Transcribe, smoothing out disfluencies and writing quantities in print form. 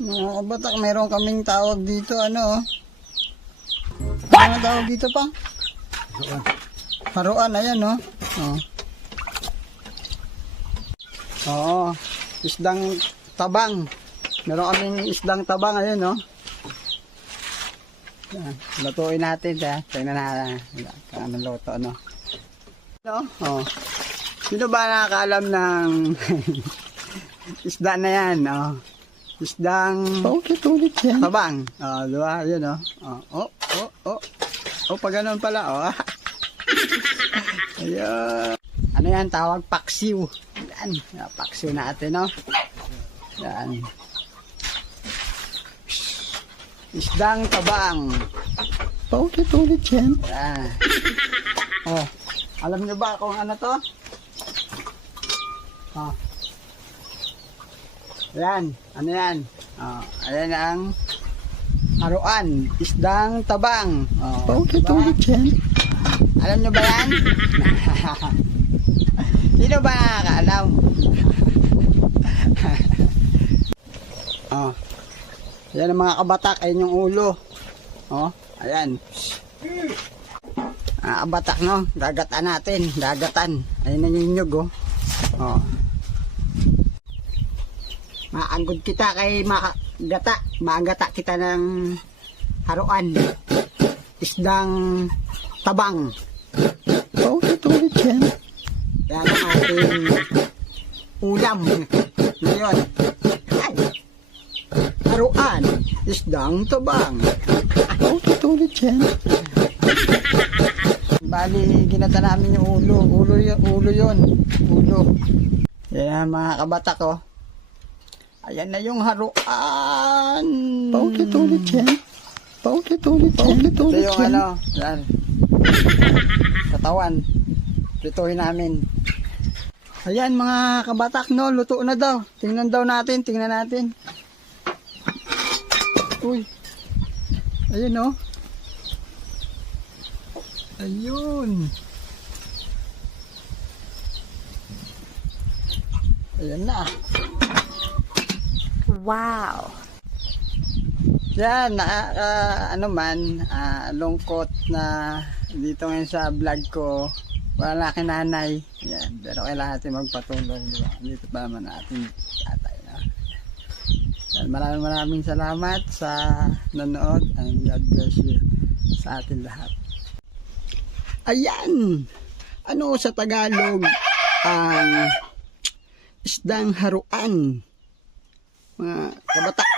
Mga kabatak, meron kaming tawag dito, ano? Ano tawag dito pa? Haruan, ayan, no? Oh. Oo, isdang tabang. Meron kaming isdang tabang, ayun, no? Yan, lutuin natin, ha? Tingnan natin, kung anong luto, no? No? Oh. Sino ba nakakaalam ng isda na yan, oh? Isdang ulit yan. Tabang. Oh, diba? Yun, oh. Oh, pag ganun pala, oh. Ayun. Ano yan? Tawag paksiw. Yan. Paksiw natin, oh. Yan. Isdang tabang. Ulit yan. Yan. Oh. Alam nyo ba kung ano to? Oh. Ayan, ano yan? Oh, ayan ang haruan, isdang tabang. Oh, ulit yan. Alam nyo ba yan? Sino ba nakakaalam? Oh, ayan ang mga kabatak, ayan yung ulo. Oh, ayan. Kabatak, no? Gagatan natin, gagatan. Ayan na yung nyug, oh. Oh. Maanggod kita kay magata kita ng haruan, isdang tabang. Ulit yan. Yan ang ating ulam ngayon. Ay, haruan, isdang tabang. Ulit yan. Bali, ginata namin yung ulo yun. Yan mga kabatak, oh. Ayan na yung haruan. Paulit yan. Ito yung ano, yan. Katawan. Prituhin namin. Ayan mga kabatak, no, luto na daw. Tingnan natin. Uy. Ayun, no. Ayun. Ayan na. Wow! Yan, lungkot na dito ngayon sa vlog ko. Wala kay nanay. Yan, pero kailangan natin magpatuloy. Diba? Dito pa naman natin tatay. No? Yan, maraming salamat sa nanood and God bless you sa atin lahat. Ayan! Ano sa Tagalog ang isdang haruan? Mga kabata.